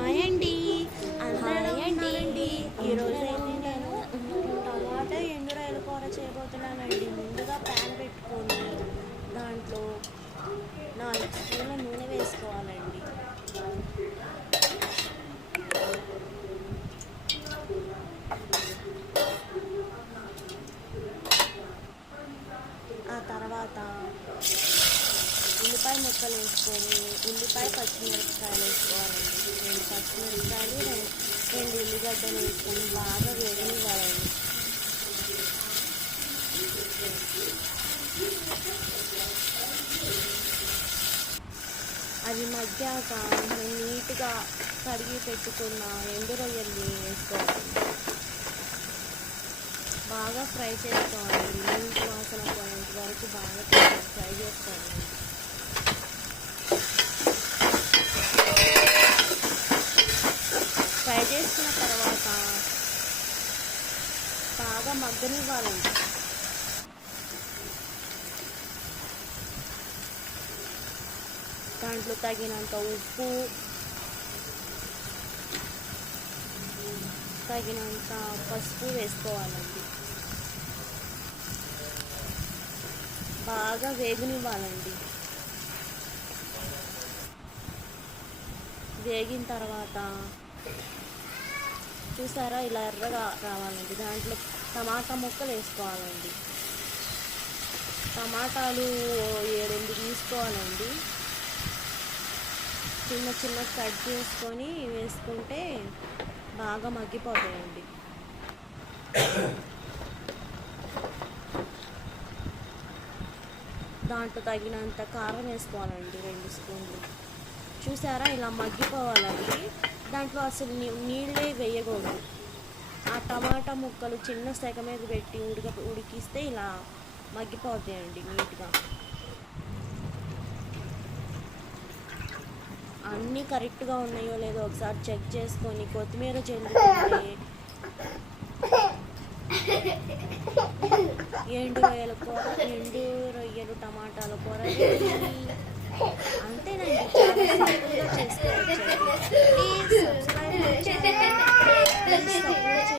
Hi అండి. Hi అండి. ఈరోజు అయితే నేను టమాటా ఎండు రొయ్యల కూర చేయబోతున్నానండి. ముందుగా ప్యాన్ పెట్టుకొని దాంట్లో 4 స్పూన్ల నూనె వేసుకోవాలండి. ఆ తర్వాత ఉల్లిపాయ ముక్కలు వేసుకొని పచ్చిమిరపకాయలు వేసుకోవాలండి. 2 పచ్చిమిరపకాయలు, 2 ఉల్లిగడ్డలు వేసుకొని బాగా వేగనివ్వాలండి. అది మగ్గాక మనం నీట్గా కడిగి పెట్టుకున్న ఎండు రొయ్యల్ని వేసుకోవాలండి. బాగా ఫ్రై చేసుకోవాలండి. నీటి వాసన పోయేంత వరకు బాగా ఫ్రై చేసుకోవాలండి. ఫ్రై చేసుకున్న తర్వాత బాగా మగ్గనివ్వాలండి. దాంట్లో తగినంత ఉప్పు, తగినంత పసుపు వేసుకోవాలండి. బాగా వేగనివ్వాలండి. వేగిన తర్వాత చూసారా, ఇలా ఎర్రగా రావాలండి. దాంట్లో టమాటా ముక్కలు వేసుకోవాలండి. టమాటాలు 7-8 తీసుకోవాలండి. చిన్న చిన్న కట్ చేసుకొని వేసుకుంటే బాగా మగ్గిపోతాయండి. దాంట్లో తగినంత కారం వేసుకోవాలండి, 2 స్పూన్లు. చూసారా, ఇలా మగ్గిపోవాలండి. దాంట్లో అసలు నీళ్ళే వేయకూడదు. ఆ టమాటా ముక్కలు చిన్న సెగ మీద పెట్టి ఉడికిస్తే ఇలా మగ్గిపోతాయండి నీట్గా. అన్నీ కరెక్ట్గా ఉన్నాయో లేదో ఒకసారి చెక్ చేసుకొని కొత్తిమీర చల్లుకుంటే ఎండు రొయ్యలు టమాటాల కూర అంతేనండి. చాలా సింపుల్గా చేసుకోవచ్చు.